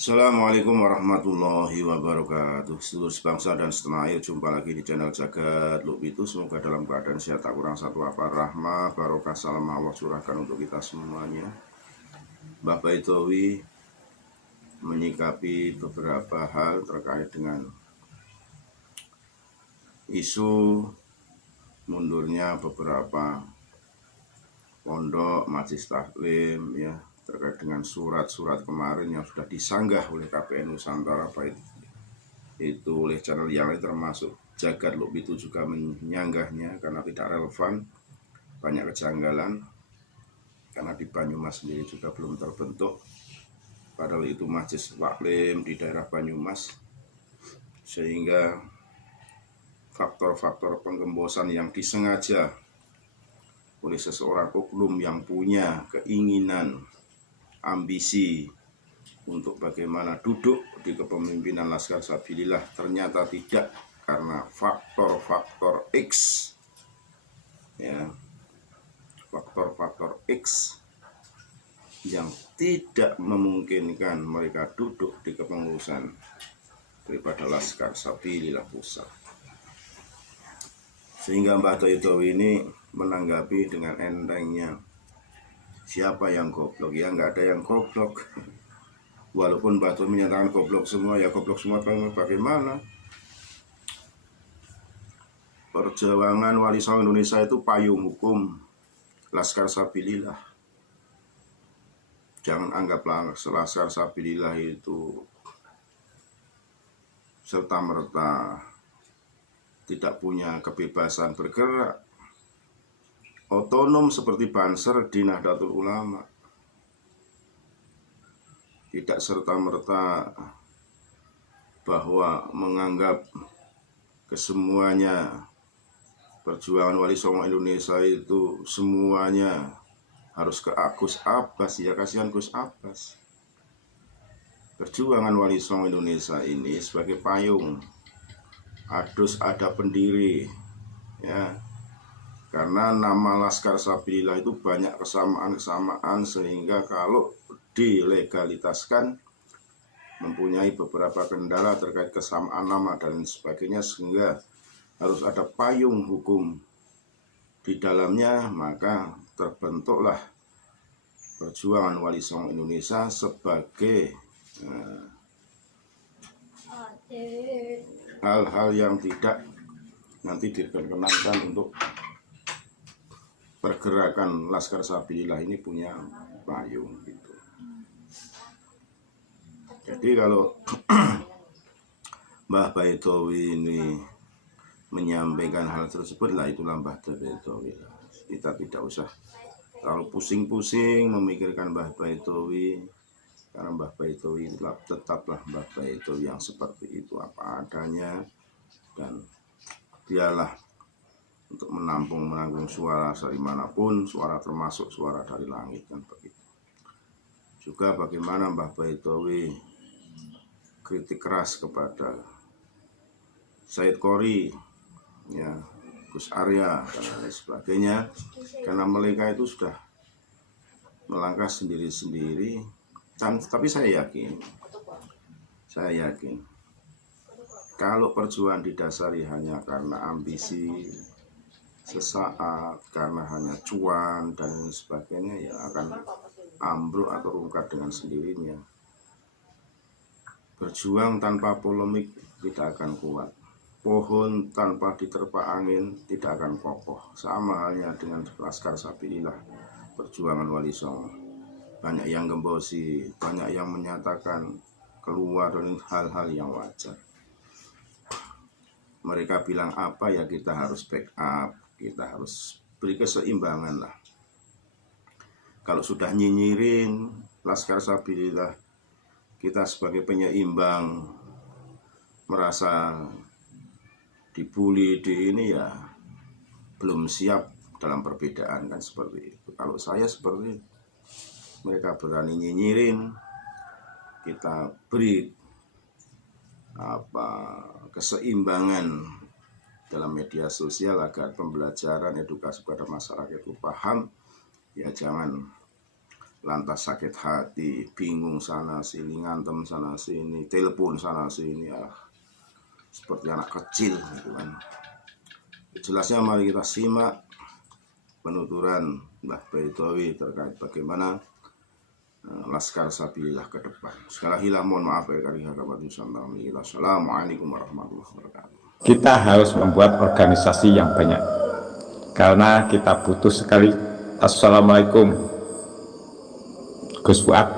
Assalamualaikum warahmatullahi wabarakatuh. Seluruh sebangsa dan setanah air, jumpa lagi di channel Jagat Lupitu. Semoga dalam keadaan sehat, tak kurang satu apa, rahmah, barokah, salam Allah curahkan untuk kita semuanya. Mbah Baitowi menyikapi beberapa hal terkait dengan isu mundurnya beberapa pondok majelis taklim, ya, terkait dengan surat-surat kemarin yang sudah disanggah oleh KPN Nusantara, baik itu oleh channel yang lain termasuk Jagat Lupitu juga menyanggahnya karena tidak relevan, banyak kejanggalan, karena di Banyumas sendiri juga belum terbentuk, padahal itu majelis taklim di daerah Banyumas, sehingga faktor-faktor penggembosan yang disengaja oleh seseorang oknum yang punya keinginan, ambisi untuk bagaimana duduk di kepemimpinan Laskar Sabilillah ternyata tidak, karena faktor-faktor X, ya, faktor-faktor X yang tidak memungkinkan mereka duduk di kepengurusan daripada Laskar Sabilillah pusat. Sehingga Mbah Baitowi ini menanggapi dengan entengnya, siapa yang goblok? Ya nggak ada yang goblok. Walaupun Mbah Baitowi menyatakan goblok semua, ya goblok semua bagaimana? Perjuangan Wali Songo Indonesia itu payung hukum Laskar Sabilillah. Jangan anggaplah Laskar Sabilillah itu serta-merta tidak punya kebebasan bergerak, otonom seperti Banser di Nahdlatul Ulama. Tidak serta-merta bahwa menganggap kesemuanya perjuangan Wali Songo Indonesia itu semuanya harus ke Gus Abbas. Ya kasihan Gus Abbas. Perjuangan Wali Songo Indonesia ini sebagai payung, adus ada pendiri, ya, karena nama Laskar Sabilillah itu banyak kesamaan sehingga kalau dilegalitaskan mempunyai beberapa kendala terkait kesamaan nama dan sebagainya, sehingga harus ada payung hukum di dalamnya. Maka terbentuklah perjuangan Wali Songo Indonesia sebagai hal-hal yang tidak nanti dikenangkan untuk pergerakan Laskar Sabilillah ini punya payung gitu. Jadi kalau Mbah Baitowi ini menyampaikan hal tersebut, lah itulah Mbah Baitowi. Kita tidak usah terlalu pusing-pusing memikirkan Mbah Baitowi, karena Mbah Baitowi tetaplah Mbah Baitowi yang seperti itu, apa adanya, dan dialah untuk menanggung suara dari manapun, suara termasuk suara dari langit, kan begitu. Juga bagaimana Mbah Baitowi kritik keras kepada Said Qori, ya, Gus Arya dan lain sebagainya, karena mereka itu sudah melangkah sendiri-sendiri. Tapi saya yakin kalau perjuangan didasari hanya karena ambisi sesaat, karena hanya cuan dan sebagainya, ya akan ambruk atau rungkat dengan sendirinya. Berjuang tanpa polemik tidak akan kuat. Pohon tanpa diterpa angin tidak akan kokoh. Sama halnya dengan Laskar Sabilillah, perjuangan Wali Songo. Banyak yang gembosi, banyak yang menyatakan keluar dari hal-hal yang wajar. Mereka bilang apa, ya kita harus backup, kita harus beri keseimbangan lah. Kalau sudah nyinyirin Laskar Sabilillah, kita sebagai penyeimbang merasa dibully di ini, ya belum siap dalam perbedaan, kan seperti itu. Kalau saya seperti itu, mereka berani nyinyirin, kita beri keseimbangan dalam media sosial agar pembelajaran edukasi pada masyarakat itu paham, ya jangan lantas sakit hati, bingung sana sini, ngantem sana sini, telepon sana sini, seperti anak kecil gitu kan. Jelasnya mari kita simak penuturan Mbah Baitowi terkait bagaimana Laskar Sabilillah ke depan. Sekali lagi mohon maaf ya kali Assalamualaikum warahmatullahi wabarakatuh. Kita harus membuat organisasi yang banyak karena kita butuh sekali. Assalamualaikum Gus Fuad.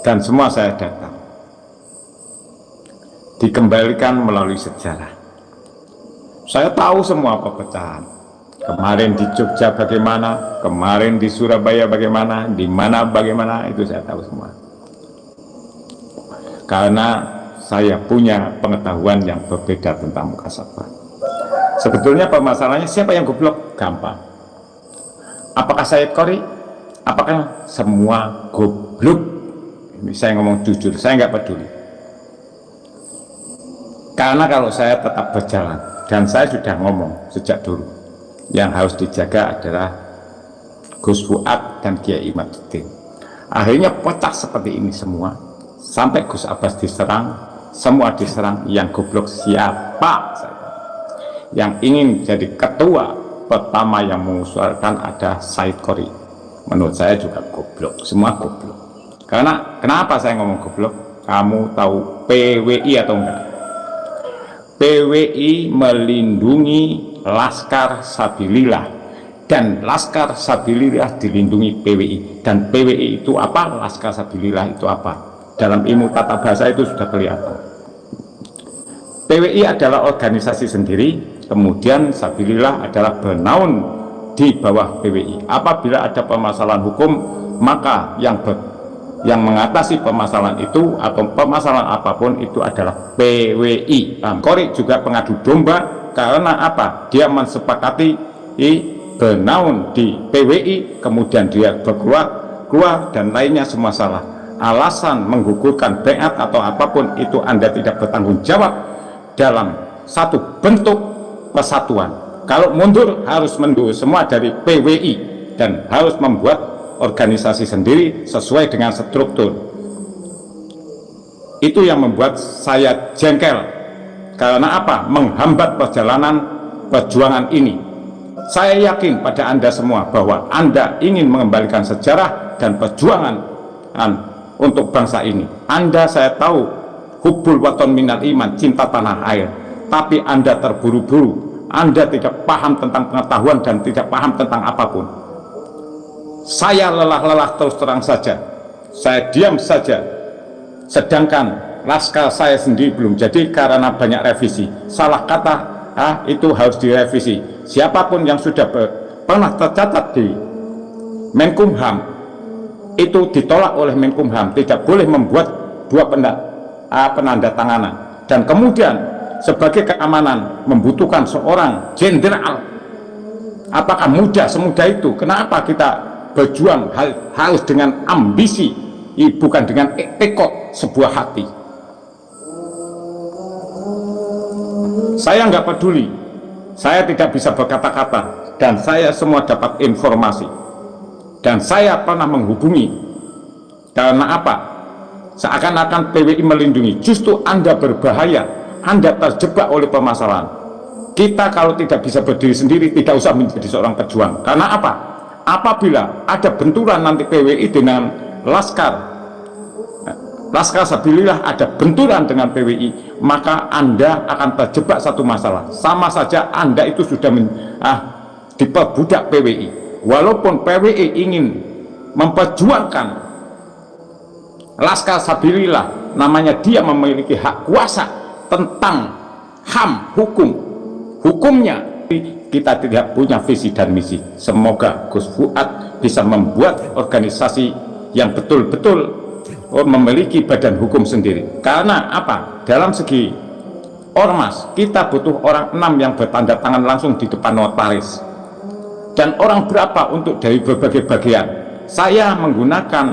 Dan semua saya datang, dikembalikan melalui sejarah. Saya tahu semua pepecahan. Kemarin di Jogja bagaimana, kemarin di Surabaya bagaimana, di mana bagaimana, itu saya tahu semua. Karena saya punya pengetahuan yang berbeda tentang muhasabah. Sebetulnya permasalahannya siapa yang goblok? Gampang. Apakah Said Qori? Apakah semua goblok? Ini saya ngomong jujur, saya nggak peduli. Karena kalau saya tetap berjalan, dan saya sudah ngomong sejak dulu, yang harus dijaga adalah Gus Fuad dan Kiai Imaduddin. Akhirnya pecah seperti ini semua, sampai Gus Abbas diserang, semua diserang. Yang goblok siapa? Yang ingin jadi ketua pertama yang mengusulkan ada Said Qori. Menurut saya juga goblok, semua goblok. Karena kenapa saya ngomong goblok? Kamu tahu PWI atau enggak? PWI melindungi Laskar Sabilillah dan Laskar Sabilillah dilindungi PWI. Dan PWI itu apa? Laskar Sabilillah itu apa? Dalam ilmu tata bahasa itu sudah kelihatan. PWI adalah organisasi sendiri, kemudian Sabilillah adalah bernaung di bawah PWI. Apabila ada permasalahan hukum, maka yang mengatasi permasalahan itu atau permasalahan apapun itu adalah PWI. Qori juga pengadu domba karena apa? Dia mensepakati bernaung di PWI, kemudian dia keluar dan lainnya semua salah. Alasan menggugurkan baiat atau apapun itu Anda tidak bertanggung jawab dalam satu bentuk persatuan. Kalau mundur harus mundur semua dari PWI dan harus membuat organisasi sendiri sesuai dengan struktur. Itu yang membuat saya jengkel. Karena apa? Menghambat perjalanan perjuangan ini. Saya yakin pada Anda semua bahwa Anda ingin mengembalikan sejarah dan perjuangan untuk bangsa ini. Anda, saya tahu, hubbul waton minal iman, cinta tanah air, tapi Anda terburu-buru. Anda tidak paham tentang pengetahuan dan tidak paham tentang apapun. Saya lelah-lelah terus terang saja, saya diam saja, sedangkan Laskar saya sendiri belum jadi karena banyak revisi. Salah kata itu harus direvisi. Siapapun yang sudah pernah tercatat di Menkumham itu ditolak oleh Menkumham, tidak boleh membuat dua penandatanganan. Dan kemudian sebagai keamanan membutuhkan seorang jenderal. Apakah mudah semudah itu? Kenapa kita berjuang harus dengan ambisi, bukan dengan tekok sebuah hati? Saya nggak peduli, saya tidak bisa berkata-kata, dan saya semua dapat informasi, dan saya pernah menghubungi. Karena apa? Seakan-akan PWI melindungi, justru Anda berbahaya, Anda terjebak oleh permasalahan. Kita kalau tidak bisa berdiri sendiri, tidak usah menjadi seorang pejuang. Karena apa? Apabila ada benturan nanti PWI dengan Laskar Sabilillah ada benturan dengan PWI, maka Anda akan terjebak satu masalah. Sama saja Anda itu sudah diperbudak PWI. Walaupun PWI ingin memperjuangkan Laskar Sabilillah, namanya dia memiliki hak kuasa tentang HAM, hukumnya. Kita tidak punya visi dan misi. Semoga Gus Fuad bisa membuat organisasi yang betul-betul memiliki badan hukum sendiri. Karena apa? Dalam segi ormas, kita butuh orang 6 yang bertanda tangan langsung di depan notaris. Dan orang berapa untuk dari berbagai bagian? Saya menggunakan